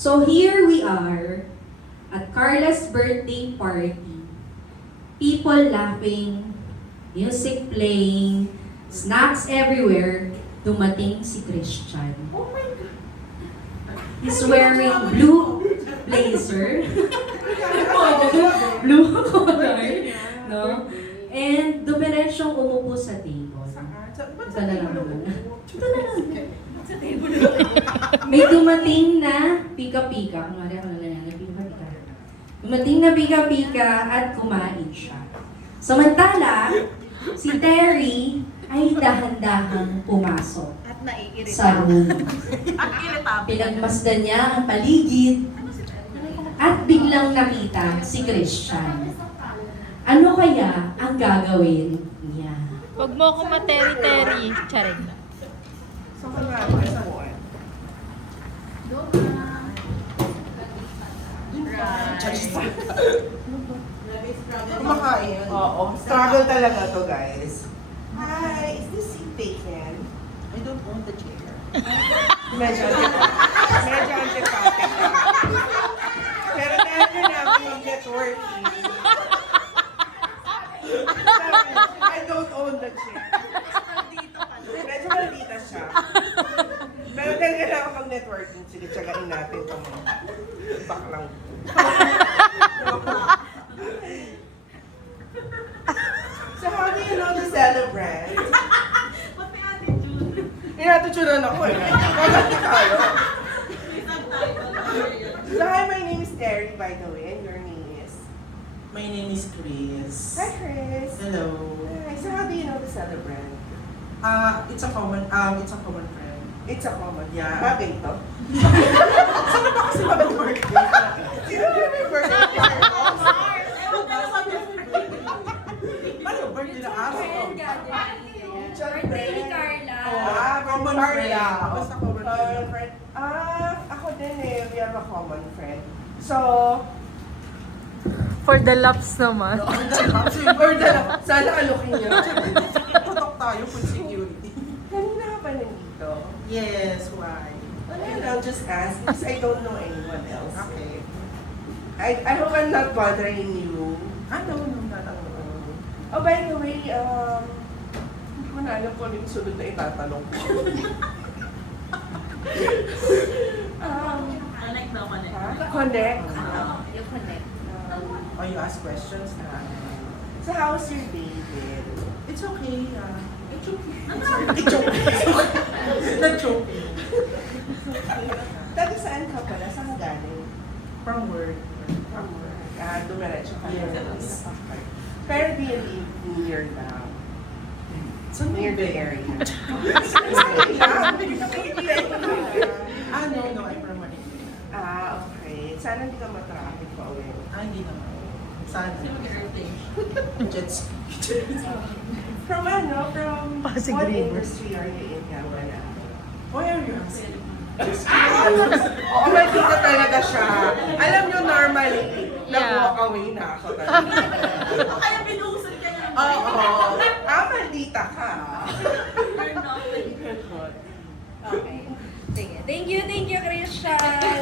So here we are at Carla's birthday party. People laughing, music playing, snacks everywhere. Dumating si Christian. Oh my God! He's wearing blue blazer. Blue collar. No? And dumiretsong umupo sa table. Ito na lang naman. Ito na lang. Sa table. May dumating na pika-pika. Kumari ako na lang na pika-pika. Dumating na pika-pika at kumain siya. Samantala, si Terry ay dahan-dahang pumasok At naiirita. sa room. At irritable. Pinagmasdan niya ang paligid at biglang nakita si Christian. Ano kaya ang gagawin niya? Huwag mo ako materi-teri, charing. So, kaya ako sa buwan. Kumakain. Oo. Struggle talaga to, guys. Hi, is this seat vacant? I don't own the chair. Medyo antipathic ka. Pero dahil na namin mag-networking. I don't own the chair. Medyo maldita siya. Pero dahil na ako mag-networking, sige, tsagain natin itong baklang. So how do you know to celebrate? Ba't may attitude? Inatitudan ako eh. Maganda tayo. So hi, my name is Terry, by the way, and your name is? My name is Chris. Hi, Chris. Hello. Hi. So how do you know to celebrate? It's a common friend. It's a common. Yeah. Bagay ito. Sino ba kasi mag-birthday? Sino ba may birthday? Ano, birthday na araw? Birthday ni Carla. Common friend. Basta common friend. Friend. Ako din eh. We have a common friend. So, For the laps naman. or sana alukin niyo. Tutok tayo for security. Kanina ka pa nandito? Yes, why? Wala lang, just ask because I don't know anyone else. Okay. I hope I'm not bothering you. No, not at all. Oh, by the way, hindi ko na alam kung ano yung sunod na itatanong ko. Connect daw, connect. Connect. You connect. Oh, you ask questions na. So, how's your day, Bill? It's okay. It's okay. Ano? It's okay. Nag-joke. Taga saan ka pala? Saan ka galing? From work. From work. Dumiretso ka. Yes. Okay. Pero do you live near the, Saan near the ba? area? No, I'm from Manila. Okay. Sana hindi ka matraffic pa uwi. Hindi naman. Sana. Jet ski. From from Pasig what River. industry are you in nga wala? Why are you asking? Oo, maldita talaga siya. Alam nyo, normally, Yeah. nag-walk away na ako talaga. Kaya binusad ka niya. Oo. Maldita ka. You're not. Okay. Sige. Thank you, Christian.